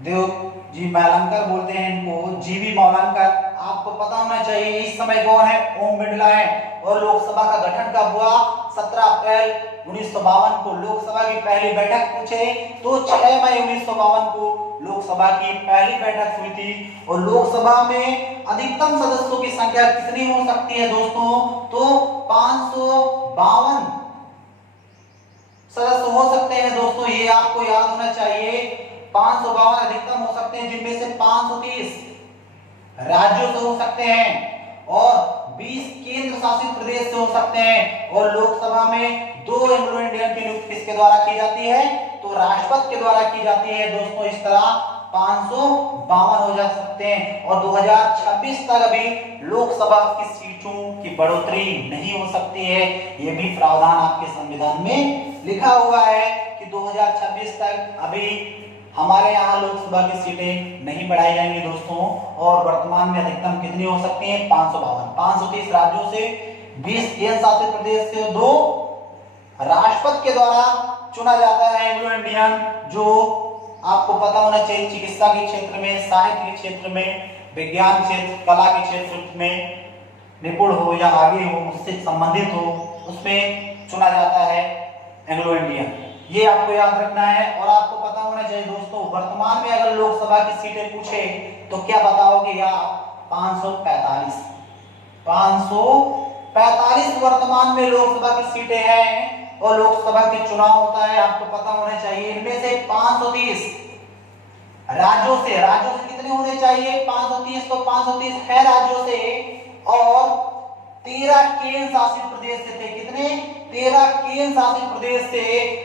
देव जी मालंकर बोलते हैं इनको, जीवी मालंकर। आपको पता होना चाहिए इस समय कौन है? ओम बिड़ला है। और लोकसभा का गठन कब हुआ? 17 अप्रैल 1952 को। लोकसभा की पहली बैठक पूछे तो 6 मई 1952 को लोकसभा की पहली बैठक हुई थी। और लोकसभा में अधिकतम सदस्यों की संख्या कितनी हो सकती है दोस्तों? तो 552 सदस्य हो सकते हैं दोस्तों, ये आपको याद होना चाहिए। 552 अधिकतम हो सकते हैं, जिनमें से 530 राज्यों से हो सकते हैं और 20 केंद्र शासित प्रदेश से हो सकते हैं। और लोकसभा में 2 एंग्लो इंडियन की नियुक्ति किसके द्वारा की जाती है? तो राष्ट्रपति के द्वारा की जाती है दोस्तों। इस तरह 552 हो जा सकते हैं। और 2026 तक अभी लोकसभा की सीटों की बढ़ोतरी नहीं हो सकती है। यह भी प्रावधान आपके संविधान में लिखा हुआ है कि 2026 तक अभी हमारे यहाँ लोकसभा की सीटें नहीं बढ़ाई जाएंगी दोस्तों। और वर्तमान में अधिकतम कितनी हो सकती हैं? 552। 530 राज्यों से, 20 केंद्र शासित प्रदेश से, 2 राष्ट्रपति के द्वारा चुना जाता है एंग्लो इंडियन, जो आपको पता होना चाहिए चिकित्सा के क्षेत्र में, साहित्य के क्षेत्र में, विज्ञान क्षेत्र, कला के क्षेत्र में निपुण हो या आगे हो, उससे संबंधित हो, उसमें चुना जाता है एंग्लो इंडियन। ये आपको याद रखना है। और आपको पता होना चाहिए दोस्तों, वर्तमान में अगर लोकसभा की सीटें पूछे तो क्या बताओगे? या 545 45 वर्तमान में लोकसभा की सीटें हैं और लोकसभा के चुनाव होता है, आपको पता होना चाहिए। इनमें से 530 राज्यों से कितने होने चाहिए? 530, तो 530 है राज्यों से और 13 केंद्र शासित प्रदेश से थे। कितने? 13 केंद्र शासित प्रदेश से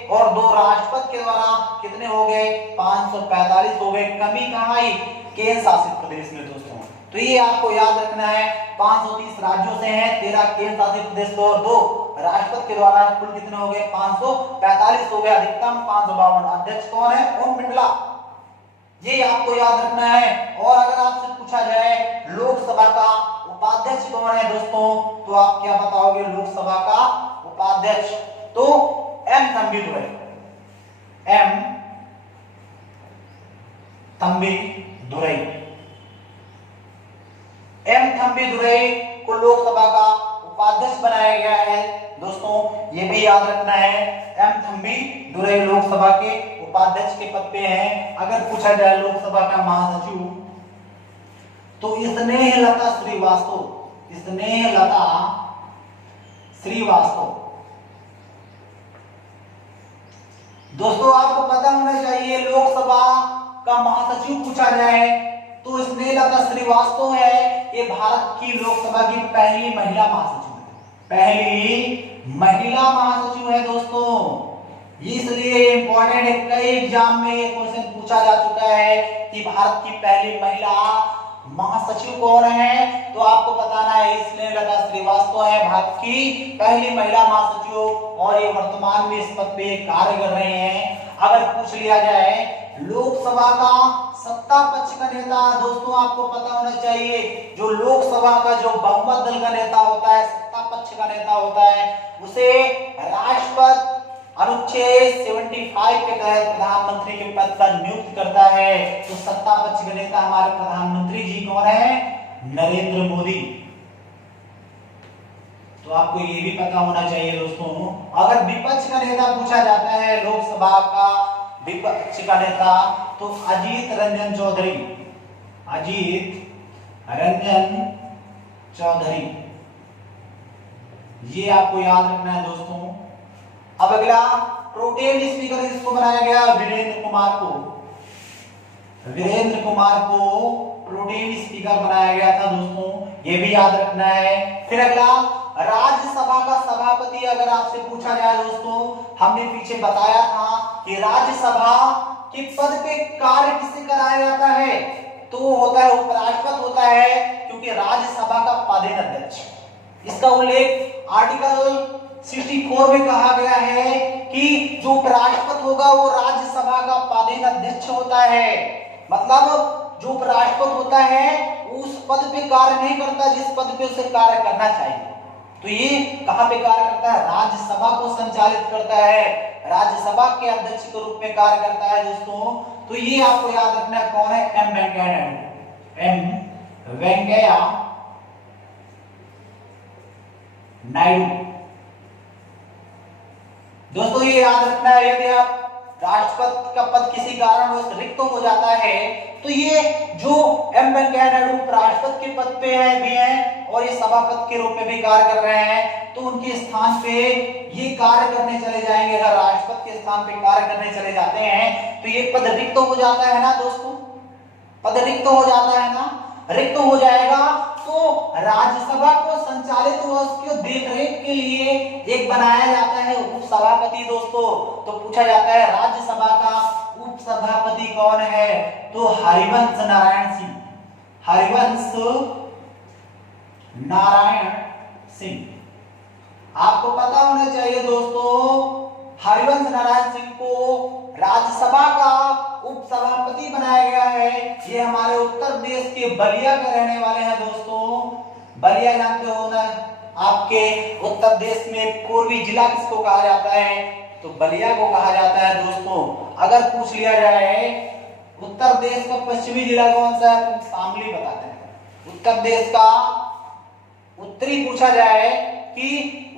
और 2 राष्ट्रपति के द्वारा कितने हो गए? 545 हो गए। कमी कहां आई? केंद्र शासित प्रदेश में दोस्तों। तो ये आपको याद रखना है, 530 राज्यों से हैं, 13 केंद्र शासित प्रदेश से और 2 राष्ट्रपति के द्वारा कुल कितने हो गए? 545 हो गए। अधिकतम 552। अध्यक्ष कौन है? ओम बिरला। ये आपको याद रखना है। और अगर आपसे पूछा जाए लोकसभा का उपाध्यक्ष कौन है दोस्तों, तो आप क्या बताओगे? लोकसभा का उपाध्यक्ष तो M Thambidurai. M Thambidurai, M Thambidurai को लोकसभा का उपाध्यक्ष बनाया गया है दोस्तों, ये भी याद रखना है। एम थंबीदुरई लोकसभा के उपाध्यक्ष के पद पे हैं। अगर पूछा जाए लोकसभा का महासचिव तो स्नेहलता श्रीवास्तव, स्नेहलता श्रीवास्तव। दोस्तों आपको पता होना चाहिए लोकसभा का महासचिव पूछा जाए तो स्नेहलता श्रीवास्तव है। ये भारत की लोकसभा की पहली महिला महासचिव है, पहली महिला महासचिव है दोस्तों। इसलिए इंपॉर्टेंट है, कई एग्जाम में ये क्वेश्चन पूछा जा चुका है कि भारत की पहली महिला महासचिव कौन है, तो आपको बताना है स्नेहलता श्रीवास्तव है भारत की पहली महिला महासचिव और ये वर्तमान में इस पद पे कार्य कर रहे हैं। अगर पूछ लिया जाए लोकसभा का सत्ता पक्ष का नेता, दोस्तों आपको पता होना चाहिए जो लोकसभा का जो बहुमत दल का नेता होता है, सत्ता पक्ष का नेता होता है, उसे राष्ट्रपति अनुच्छेद 75 के तहत प्रधानमंत्री के पद पर नियुक्त करता है। तो सत्ता पक्ष के नेता हमारे प्रधानमंत्री जी कौन है? नरेंद्र मोदी। तो आपको ये भी पता होना चाहिए दोस्तों। अगर विपक्ष का नेता पूछा जाता है लोकसभा का विपक्ष का नेता तो अजीत रंजन चौधरी, अजीत रंजन चौधरी, ये आपको याद रखना है दोस्तों। अब अगला प्रोटेम स्पीकर इसको बनाया गया वीरेंद्र कुमार को, वीरेंद्र कुमार को प्रोटेम स्पीकर बनाया गया था दोस्तों, ये भी याद रखना है। फिर अगला राज्यसभा का सभापति अगर आपसे पूछा जाए दोस्तों, हमने पीछे बताया था कि राज्यसभा के पद पे कार्य किसे कराया जाता है, तो होता है उपराष्ट्रपति होता है, क्योंकि राज्यसभा का पदेन अध्यक्ष, इसका उल्लेख आर्टिकल 64 में कहा गया है कि जो उपराष्ट्रपति होगा वो राज्यसभा का पदेन अध्यक्ष होता है। मतलब जो उपराष्ट्रपति होता है उस पद पे कार्य नहीं करता जिस पद पे उसे कार्य करना चाहिए। तो ये कहां पे कार्य करता है? राज्यसभा को संचालित करता है, राज्यसभा के अध्यक्ष के रूप में कार्य करता है दोस्तों। तो ये आपको याद रखना है कौन है? M Venkaiah Naidu, M Venkaiah Naidu. दोस्तों ये याद रखना है, यदि आप राष्ट्रपति का पद किसी कारणवश रिक्त हो जाता है तो ये जो एम वेंकैया नायडू उपराष्ट्रपति के पद पे है भी हैं और ये सभापति के रूप में भी कार्य कर रहे हैं, तो उनके स्थान पे ये कार्य करने चले जाएंगे। अगर राष्ट्रपति के स्थान पे कार्य करने चले जाते हैं तो ये पद रिक्त हो जाता है ना दोस्तों, पद रिक्त हो जाता है ना, रिक्त हो जाएगा तो राज्यसभा को संचालित व उसकी देखरेख के लिए एक बनाया जाता है उपसभापति दोस्तों। तो पूछा जाता है राज्यसभा का उपसभापति कौन है, तो हरिवंश नारायण सिंह, हरिवंश नारायण सिंह। आपको पता होना चाहिए दोस्तों हरिवंश नारायण सिंह को राज्यसभा का उपसभापति बनाया गया है। ये हमारे उत्तर प्रदेश के बलिया के रहने वाले हैं दोस्तों। बलिया जानते हो ना, आपके उत्तर प्रदेश में पूर्वी जिला किसको कहा जाता है, तो बलिया को कहा जाता है दोस्तों। अगर पूछ लिया जाए उत्तर प्रदेश का पश्चिमी जिला कौन सा है, तो शामली बताते हैं। उत्तर प्रदेश का उत्तरी पूछा जाए कि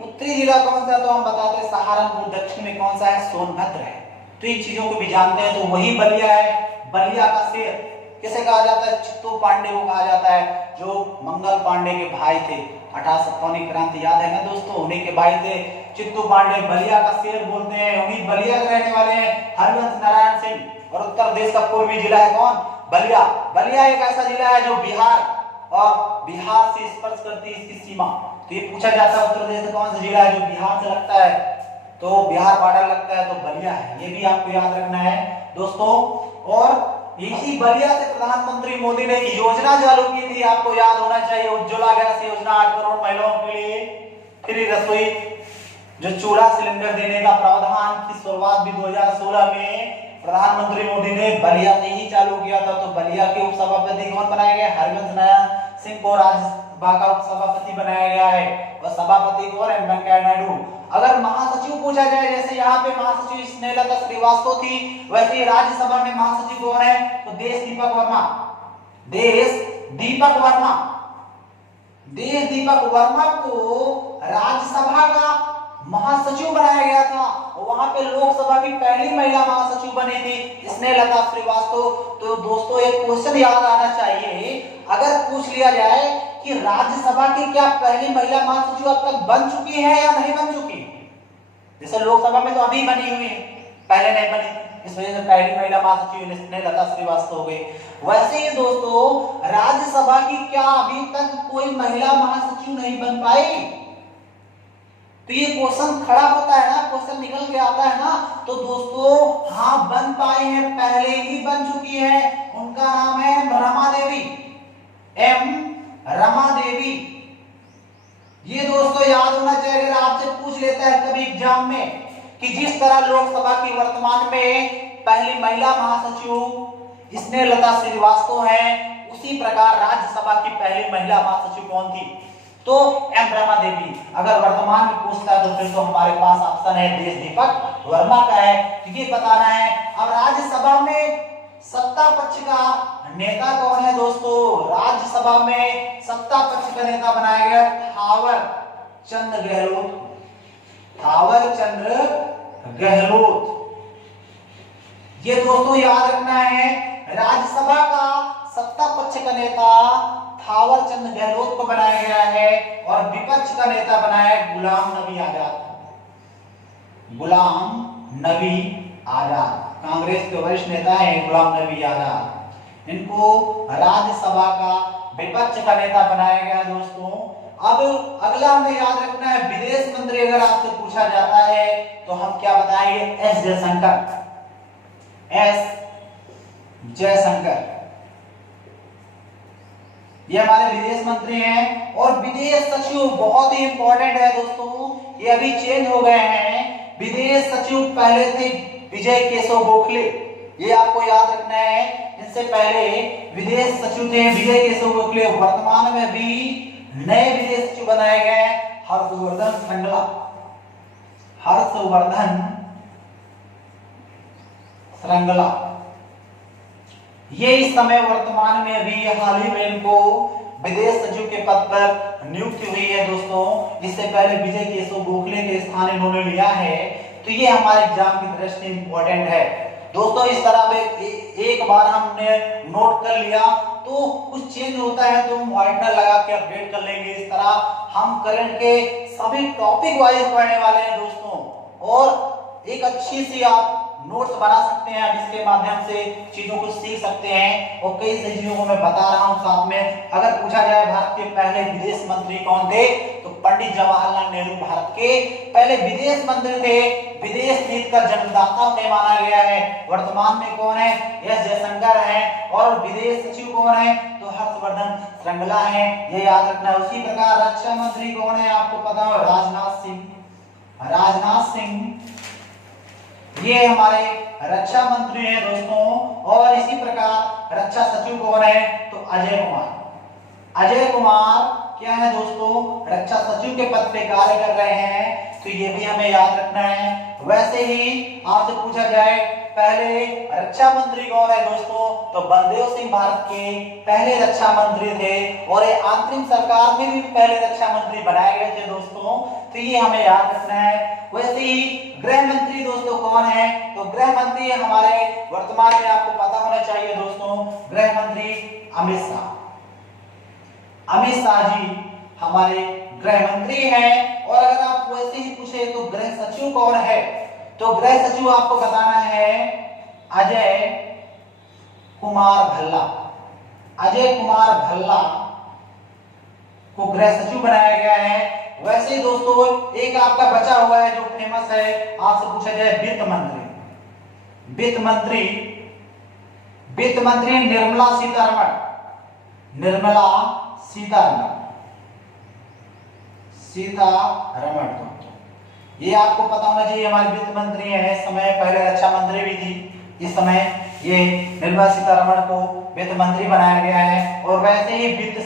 उत्तरी जिला कौन सा, तो हम बताते हैं सहारनपुर। दक्षिण में कौन सा है, सोनभद्र है। तो इन चीजों को भी जानते हैं, तो वही बलिया है। बलिया का शेर किसे कहा जाता है, चित्तू पांडे को कहा जाता है, जो मंगल पांडे के भाई थे। 1857 की क्रांति याद है ना दोस्तों, उन्हीं के भाई थे चित्तू पांडे, बलिया का शेर बोलते हैं, उन्हीं बलिया के रहने वाले हैं हरिवंश नारायण सिंह। और उत्तर प्रदेश का पूर्वी जिला है कौन? बलिया। बलिया एक ऐसा जिला है जो बिहार से स्पर्श करती है इसकी सीमा। तो ये पूछा जाता है उत्तर प्रदेश का कौन सा जिला है जो बिहार से लगता है, तो बिहार बॉर्डर लगता है तो बलिया है, ये भी आपको याद रखना है दोस्तों। और इसी बलिया से प्रधानमंत्री मोदी ने एक योजना चालू की थी, आपको याद होना चाहिए, उज्ज्वला गैस योजना, 8 करोड़ महिलाओं के लिए फ्री रसोई जो चूल्हा सिलेंडर देने का प्रावधान की शुरुआत भी 2016 में प्रधानमंत्री मोदी ने बलिया से ही चालू किया था। तो बलिया के उपसभापति कौन बनाए गए? हरिवंश नारायण सिंह को राज्यसभा का उपसभापति बनाया गया है। और सभापति कौन है? वेंकैया नायडू। अगर महासचिव पूछा जाए, जैसे यहाँ पे महासचिव स्नेहलता श्रीवास्तव थी, वैसे राज्यसभा में महासचिव कौन है? तो देश दीपक वर्मा। देश दीपक वर्मा को राज्यसभा का महासचिव बनाया गया था। और वहां पे लोकसभा की पहली महिला महासचिव बनी थी स्नेहलता श्रीवास्तव। तो दोस्तों एक क्वेश्चन याद आना चाहिए, अगर पूछ लिया जाए कि राज्यसभा की क्या पहली महिला महासचिव अब तक बन चुकी है या नहीं बन चुकी? जैसे लोकसभा में तो अभी बनी हुई है, पहले नहीं बनी, इस वजह से पहली महिला महासचिव स्नेहलता श्रीवास्तव हो गई। वैसे ही दोस्तों राज्यसभा की क्या अभी तक कोई महिला महासचिव नहीं बन पाई? तो ये क्वेश्चन खड़ा होता है ना, क्वेश्चन निकल के आता है ना, तो दोस्तों हाँ बन पाए हैं, पहले ही बन चुकी है। उनका नाम है रमा देवी, रमा देवी। ये दोस्तों याद होना चाहिए, अगर आपसे पूछ लेता है कभी एग्जाम में कि जिस तरह लोकसभा की वर्तमान में पहली महिला महासचिव स्नेहलता श्रीवास्तव है, उसी प्रकार राज्यसभा की पहली महिला महासचिव कौन थी? तो रमा देवी। अगर वर्तमान में पूछता है तो फिर तो हमारे पास ऑप्शन है देश दीपक वर्मा का है, तो ये बताना है। अब राज्यसभा में सत्ता पक्ष का नेता कौन है दोस्तों? राज्यसभा में सत्ता पक्ष का नेता बनाया गया थावर चंद गहलोत। थावर चंद गहलोत, ये दोस्तों याद रखना है। राज्यसभा का सत्ता पक्ष का नेता थावर चंद गहलोत को बनाया गया है और विपक्ष का नेता बनाया है गुलाम नबी आजाद। गुलाम नबी आजाद कांग्रेस के वरिष्ठ नेता हैं गुलाम नबी आजाद। इनको राज्यसभा का विपक्ष का नेता बनाया गया दोस्तों। अब अगला हमें याद रखना है विदेश मंत्री अगर आपसे पूछा जाता है तो हम क्या बताएंगे? एस जयशंकर। एस जयशंकर ये हमारे विदेश मंत्री हैं। और विदेश सचिव बहुत ही इंपॉर्टेंट है दोस्तों, ये अभी चेंज हो गए हैं। विदेश सचिव पहले थे विजय केशव गोखले, ये आपको याद रखना है। इससे पहले विदेश सचिव थे विजय केशव गोखले। वर्तमान में भी नए विदेश सचिव बनाए गए हर्षवर्धन श्रृंगला। हर्षवर्धन श्रृंगला ये इस समय वर्तमान में अभी हाल ही में इनको विदेश सचिव के पद पर नियुक्ति हुई है दोस्तों। इससे पहले विजय केशव गोखले के स्थान इन्होंने लिया है। तो ये हमारे एग्जाम की दृष्टि इंपॉर्टेंट है दोस्तों। इस तरह एक बार हमने नोट कर लिया तो कुछ चेंज होता है तो हम व्हाइटनर लगा के अपडेट कर लेंगे। इस तरह हम करंट के सभी टॉपिक वाइज पढ़ने वाले हैं दोस्तों। और एक अच्छी सी आप नोट्स बना सकते हैं, अब इसके माध्यम से चीजों को सीख सकते हैं। और कई सारी चीजों को मैं बता रहा हूं साथ में। अगर पूछा जाए भारत के पहले विदेश मंत्री कौन थे तो पंडित जवाहरलाल नेहरू भारत के पहले विदेश मंत्री थे। विदेश नीति का जन्मदाता उन्हें माना गया है। वर्तमान में कौन है? एस जयशंकर हैं। और विदेश सचिव कौन है? तो हर्षवर्धन श्रृंगला है, ये याद रखना है। उसी प्रकार रक्षा मंत्री कौन है? आपको पता हो, राजनाथ सिंह। राजनाथ सिंह ये हमारे रक्षा मंत्री हैं दोस्तों। और इसी प्रकार रक्षा सचिव कौन है? तो अजय कुमार। अजय कुमार क्या है दोस्तों? रक्षा सचिव के पद पे कार्य कर रहे हैं। तो ये भी हमें याद रखना है। वैसे ही आपसे पूछा जाए पहले रक्षा मंत्री कौन है दोस्तों? तो बलदेव सिंह भारत के पहले रक्षा मंत्री थे। और ये अंतरिम सरकार में भी पहले रक्षा मंत्री बनाए गए थे दोस्तों। तो ये हमें याद रखना है। वैसे ही गृह मंत्री दोस्तों कौन है? तो गृह मंत्री हमारे वर्तमान में आपको पता होना चाहिए दोस्तों, गृह मंत्री अमित शाह। अमित शाह जी हमारे गृह मंत्री हैं। और अगर आप वैसे ही पूछे तो गृह सचिव कौन है, तो गृह सचिव आपको बताना है अजय कुमार भल्ला। अजय कुमार भल्ला को गृह सचिव बनाया गया है। वैसे ही दोस्तों एक आपका बचा हुआ है जो फेमस है, आपसे पूछा जाए वित्त मंत्री। वित्त मंत्री निर्मला सीतारमण। निर्मला सीतारमण दोस्तों, ये आपको पता होना चाहिए। हमारे वित्त मंत्री हैं, समय पहले रक्षा मंत्री भी थी, इस समय ये निर्मला सीतारमण को वित्त मंत्री बनाया गया है। और वैसे ही वित्त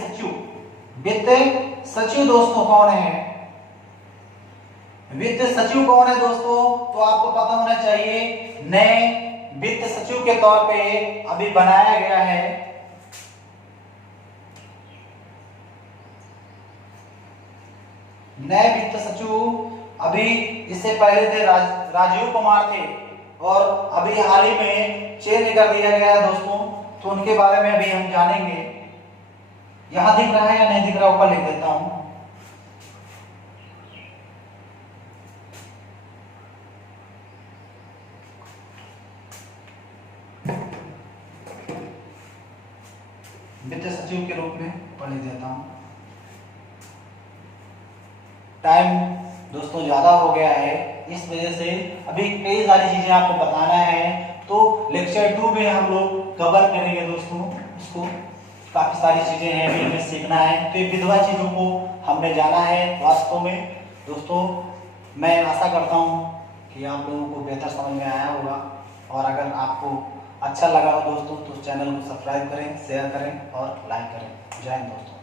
सचिव दोस्तों कौन है, वित्त सचिव कौन है दोस्तों, तो आपको पता होना चाहिए नए वित्त सचिव के तौर पे अभी बनाया गया है नए वित्त सचिव। अभी इससे पहले थे राजीव कुमार थे, और अभी हाल ही में चेंज कर दिया गया है दोस्तों, तो उनके बारे में अभी हम जानेंगे। यहां दिख रहा है या नहीं दिख रहा, ऊपर लिख देता हूं। वित्त सचिव के रूप में पढ़ देता हूं। टाइम दोस्तों ज्यादा हो गया है, इस वजह से अभी कई सारी चीजें आपको बताना है, तो लेक्चर 2 में हम लोग कवर करेंगे दोस्तों उसको। काफी सारी चीजें हैं अभी हमें सीखना है, तो ये विधवा चीजों को हमने जाना है वास्तव में दोस्तों। मैं आशा करता हूँ कि आप लोगों को बेहतर समझ में आया होगा, और अगर आपको अच्छा लगा हो दोस्तों तो चैनल को सब्सक्राइब करें, शेयर करें और लाइक करें। जय हिंद दोस्तों।